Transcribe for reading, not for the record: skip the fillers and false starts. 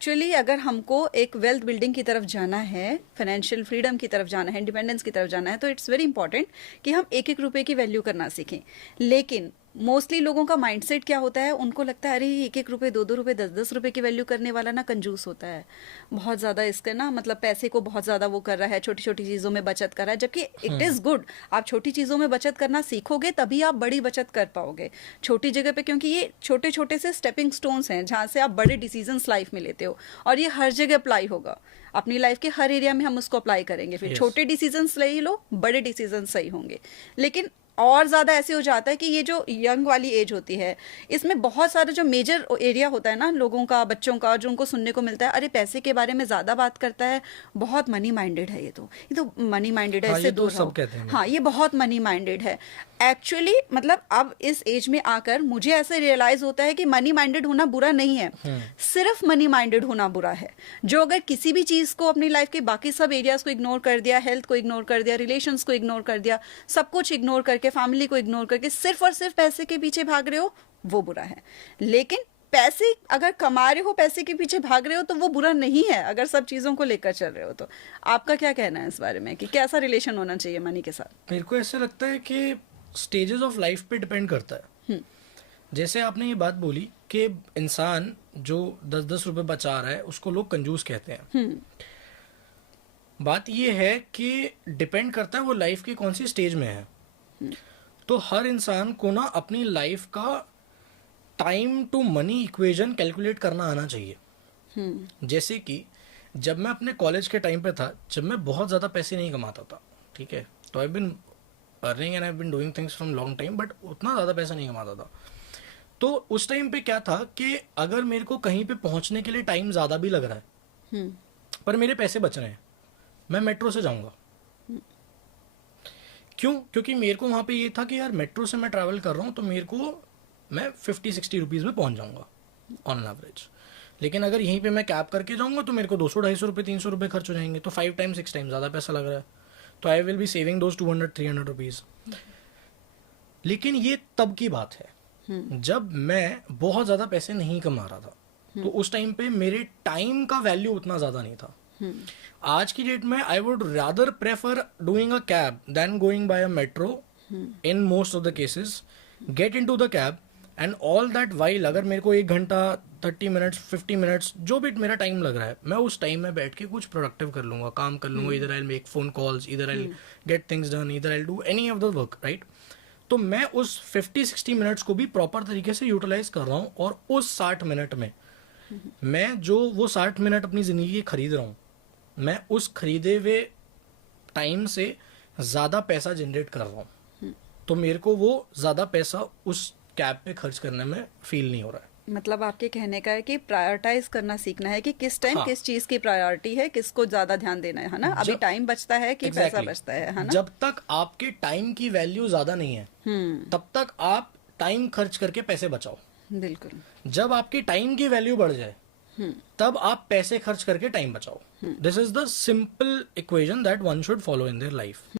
Actually अगर हमको एक वेल्थ बिल्डिंग की तरफ जाना है, फाइनेंशियल फ्रीडम की तरफ जाना है, इंडिपेंडेंस की तरफ जाना है, तो इट्स वेरी इंपॉर्टेंट कि हम एक एक रुपए की वैल्यू करना सीखें। लेकिन मोस्टली लोगों का माइंडसेट क्या होता है, उनको लगता है अरे एक एक रुपए, दो दो रुपए, दस दस रुपए की वैल्यू करने वाला ना कंजूस होता है, बहुत ज़्यादा इसका ना मतलब पैसे को बहुत ज़्यादा वो कर रहा है, छोटी छोटी चीज़ों में बचत कर रहा है, जबकि इट इज़ गुड। आप छोटी चीज़ों में बचत करना सीखोगे तभी आप बड़ी बचत कर पाओगे छोटी जगह पे, क्योंकि ये छोटे छोटे से स्टेपिंग स्टोन्स हैं जहाँ से आप बड़े डिसीजंस लाइफ में लेते हो, और ये हर जगह अप्लाई होगा। अपनी लाइफ के हर एरिया में हम उसको अप्लाई करेंगे, फिर Yes. छोटे डिसीजंस ले लो, बड़े डिसीजंस सही होंगे। लेकिन और ज़्यादा ऐसे हो जाता है कि ये जो यंग वाली एज होती है, इसमें बहुत सारा जो मेजर एरिया होता है ना लोगों का, बच्चों का, जो उनको सुनने को मिलता है, अरे पैसे के बारे में ज़्यादा बात करता है, बहुत मनी माइंडेड है, ये तो मनी माइंडेड है, हाँ, इससे ये तो दूर सब रहो। कहते हैं। हाँ, ये बहुत मनी माइंडेड है। एक्चुअली मतलब अब इस एज में आकर मुझे ऐसे रियलाइज होता है कि मनी माइंडेड होना बुरा नहीं है, सिर्फ मनी माइंडेड होना बुरा है। जो अगर किसी भी चीज को अपनी लाइफ के बाकी सब एरियाज को इग्नोर कर दिया, हेल्थ को इग्नोर कर दिया, रिलेशंस को इग्नोर कर दिया, सब कुछ इग्नोर करके, फैमिली को इग्नोर करके सिर्फ और सिर्फ पैसे के पीछे भाग रहे हो, वो बुरा है। लेकिन पैसे अगर कमा रहे हो, पैसे के पीछे भाग रहे हो, तो वो बुरा नहीं है अगर सब चीजों को लेकर चल रहे हो तो। आपका क्या कहना है इस बारे में कि कैसा रिलेशन होना चाहिए मनी के साथ? मेरे को ऐसा लगता है कि स्टेजेस ऑफ लाइफ पे डिपेंड करता है। जैसे आपने ये बात बोली कि इंसान जो 10-10 रुपए बचा रहा है उसको लोग कंजूस कहते हैं। बात ये है कि डिपेंड करता है वो लाइफ की कौन सी स्टेज में है। तो हर इंसान को ना अपनी लाइफ का time to money equation calculate करना आना चाहिए। जैसे कि जब मैं अपने कॉलेज के टाइम पे था, जब मैं बहुत ज़्यादा पैसे नहीं कमाता था, ठीक है, तो I been earning and I been doing things from long time, but उतना ज़्यादा पैसा नहीं कमाता था। तो उस टाइम पे क्या था कि अगर मेरे को कहीं पे पहुंचने के लिए टाइम ज़्यादा भी लग रहा है पर मेरे पैसे बच रहे हैं, मैं मेट्रो से जाऊंगा। क्यों? क्योंकि मेरे को वहाँ पे ये था कि यार मेट्रो से मैं ट्रैवल कर रहा हूँ तो मेरे को मैं 50-60 रुपीज़ में पहुँच जाऊँगा ऑन एन एवरेज। लेकिन अगर यहीं पे मैं कैब करके जाऊँगा तो मेरे को 200-250 रुपये, 300 रुपये खर्च हो जाएंगे, तो 5 टाइम 6 टाइम ज़्यादा पैसा लग रहा है। तो I will be saving those 200-300 rupees. लेकिन ये तब की बात है जब मैं बहुत ज़्यादा पैसे नहीं कमा रहा था, तो उस टाइम पे मेरे टाइम का वैल्यू उतना ज़्यादा नहीं था। आज की डेट में I would rather prefer doing a cab than going by a metro in most of the cases. Get into the cab and all that while, अगर मेरे को 1 घंटा 30 मिनट्स 50 मिनट्स जो भी मेरा टाइम लग रहा है, मैं उस टाइम में बैठ के कुछ प्रोडक्टिव कर लूँगा, काम कर लूँगा। इधर आई मेक फोन कॉल्स, इधर आई गेट थिंग्स डन, इधर I do any of the work, right. तो मैं उस 50-60 मिनट्स को भी प्रॉपर तरीके से यूटिलाइज कर रहा हूँ, और उस 60 मिनट में मैं जो वो 60 मिनट अपनी ज़िंदगी खरीद रहा हूँ, मैं उस खरीदे हुए टाइम से ज़्यादा पैसा जनरेट कर रहा हूँ। तो मेरे को वो ज़्यादा पैसा उस कैब पे खर्च करने में फील नहीं हो रहा है। मतलब आपके कहने का है कि प्रायोरिटाइज करना सीखना है कि किस टाइम किस चीज की प्रायोरिटी है, किसको ज्यादा ध्यान देना है ना। अभी टाइम बचता है कि पैसा बचता है ना। जब तक आपके टाइम की वैल्यू ज्यादा नहीं है तब तक आप टाइम खर्च करके पैसे बचाओ। बिल्कुल। जब आपकी टाइम की वैल्यू बढ़ जाए तब आप पैसे खर्च करके टाइम बचाओ। This is the simple equation that one should follow in their life.